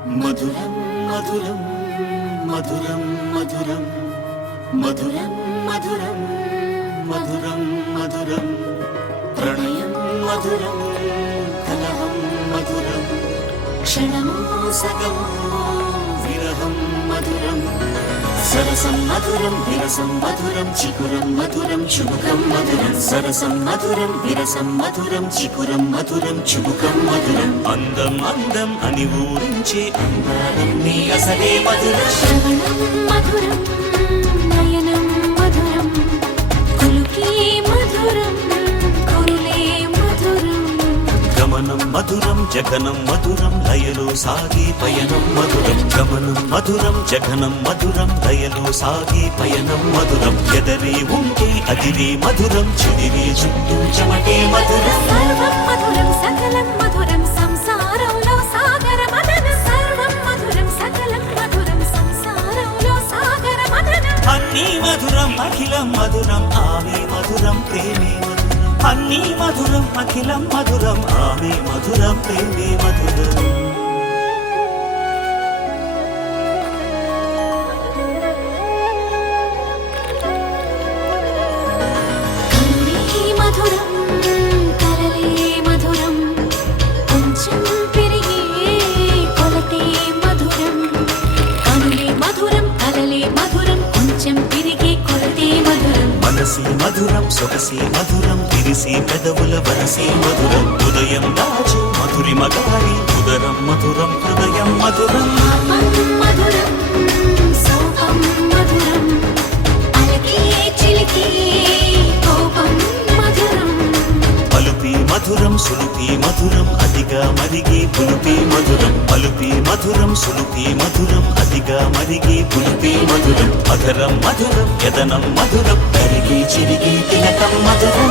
మధురం మధురం మధురం మధురం మధురం మధురం మధురం మధురం ప్రణయం మధురం కలహం మధురం క్షణమో సగమో విరహం మధురం సరసం మధురం విరసం మధురం చికురం మధురం చుబుకం మధురం సరసం మధురం విరసం మధురం చికురం మధురం చుబుకం మధురం అందం అందం అని ఊరించే అందాలన్నీ అసలే మధురం శ్రవణం మధురం నయనం మధురం కులుకే మధురం కురులే మధురం గమనం మధురం జగనం మధురం లయలో సాగి పయనం మధురం గమనం మధురం జగనం మధురం లయలో సాగి పయనం మధురం ఎదరి ఉంటే అదిరే మధురం చెదిరే చుట్టూ చెమటే మధురం సర్వం మధురం సకలం మధురం సంసారంలో సాగర మదనం సర్వం మధురం సకలం మధురం సంసారంలో సాగర మదనం అన్నీ మధురం అఖిలం మధురం ఆమె మధురం ప్రేమే మధురం అన్నీ మధురం అఖిలం మధురం ఆమె మధురం ప్రేమే మధురం కరుణే మధురం కలలే మధురం కొంచెం పెరిగే కొలతే మధురం కనులే మధురం కలలే మధురం కొంచెం పెరిగే కొలతే మధురం మనసి మధురం సొగసి మధురం విరిసి పెదవుల వరసి మధురం హృదయం దాచు మధురి మగారి ఉదరం మధురం హృదయం మధురం పాపం మధురం సోపం మధురం అలకే చిలికే కోపం మధురం పలుపి మధురం సులుపి మధురం అతిగా మరిగి పులుపి మధురం పలుపి మధురం సులుపి మధురం అతిగా మరిగి పులుపి మధురం మధురం మధురం యదనం మధురం కరిగి చిరిగి తిలకం మధురం